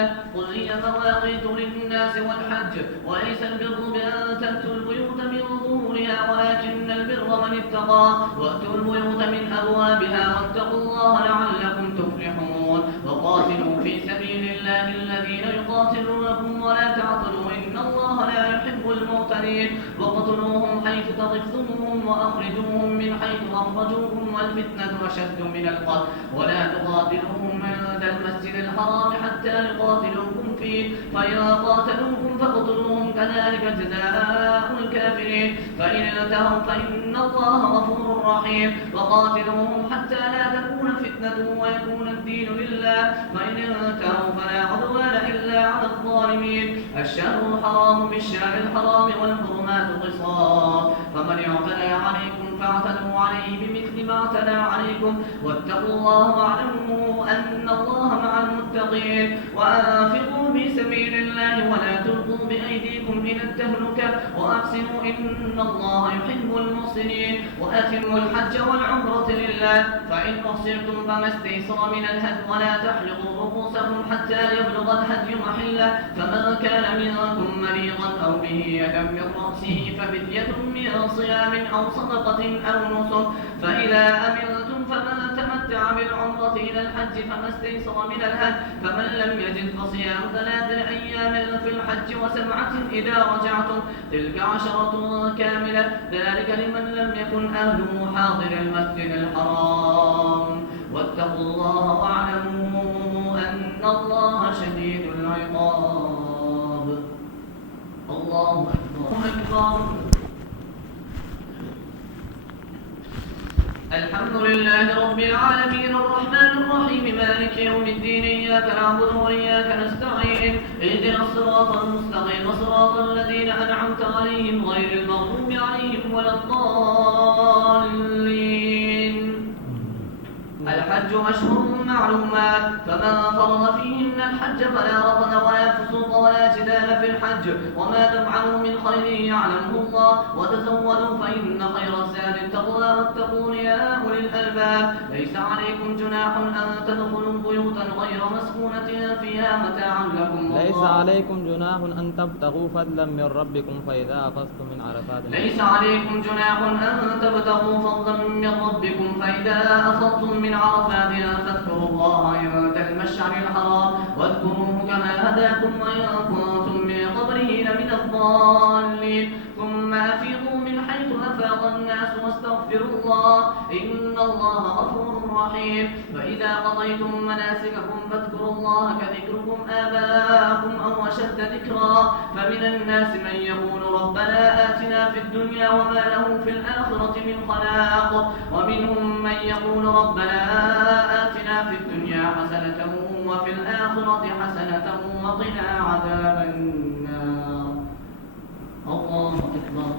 الله قل هي مواقيت للناس والحج وليس البر بأن تأتوا البيوت من ظهورها ولكن البر من اتقى وأتوا البيوت من أبوابها واتقوا الله لعلكم تفلحون وقاتلوا في سبيل الله الذين يقاتلونكم ولا تعتدوا إن الله لا يحب المعتدين واقتلوهم حيث ثقفتموهم وأخرجوهم من حيث أخرجوكم والفتنة أشد من القتل ولا تقاتلوهم عند المسجد الحرام حتى يقاتلوكم فيه فإذا قاتلوكم فاقتلوهم كذلك جزاء الكافرين فإن انتهوا فإن الله غفور رحيم وقاتلوهم حتى لا تكون فتنة ويكون الدين لله فإن انتهوا فلا عدوان إلا على الظالمين الشهر الحرام بالشهر الحرام والحرمات قصاص فمن اعتدى عليكم فاعتدوا عليه بمثل ما اعتدى عليكم واتقوا الله واعلموا أن الله مع المتقين وأنفقوا في سبيل الله ولا تلقوا بأيديكم إلى التهلكة وأحسنوا إن الله يحب المحسنين وأتموا الحج والعمرة لله فإن أحصرتم فما استيسر من الهدي ولا تحلقوا رؤوسكم حتى يبلغ الهدي محله فمن كان منكم مريضا أو به أذى من رأسه ففدية من صيام أو صدقة أو نسك فإذا أمنتم فمن تمتع بالعمرة إلى الحج فما استيسر من الهدي فمن لم يجد فصيام 3 أيام في الحج و7 إذا رجعتم تلك 10 كاملة ذلك لمن لم يكن أهله حاضر المسجد الحرام واتقوا الله واعلموا أن الله شديد العقاب الله أكبر الحمد لله رب العالمين الرحمن الرحيم مالك يوم الدين إياك نعبد وإياك نستعين اهدنا الصراط المستقيم صراط الذين أنعمت عليهم غير المغضوب عليهم ولا الضالين الحج أشهر معلومات فمن فرض فيهن الحج فلا رفث ولا فسوق ولا جدال في الحج وما تفعلوا من خير يعلمه الله وتزودوا فإن خير الزاد التقوى واتقون يا أولي الألباب ليس عليكم جناح أن تدخلوا بيوتا غير مسكونة فيها متاع لكم ليس عليكم جناح أن تبتغوا فضلا من ربكم فإذا أفضتم من عرفات ليس عليكم جناح أن تبتغوا فضلا من ربكم فإذا أفضتم من عرفات فاذكروا الله عند المشعر الحرام واذكروه كما هداكم وإن كنتم من قبله لمن الضالين ثم أفيضوا من حيث أفاض الناس واستغفروا الله إن الله غفور رحيم فإذا قضيتم مناسككم فاذكروا الله كذكركم آباءكم أو أشد ذكرا فمن الناس من يقول ربنا آتنا في الدنيا وما له في الآخرة من خلاق ومنهم من يقول ربنا آتنا في الدنيا حسنة وفي الآخرة حسنة وقنا عذاب النار الله أكبر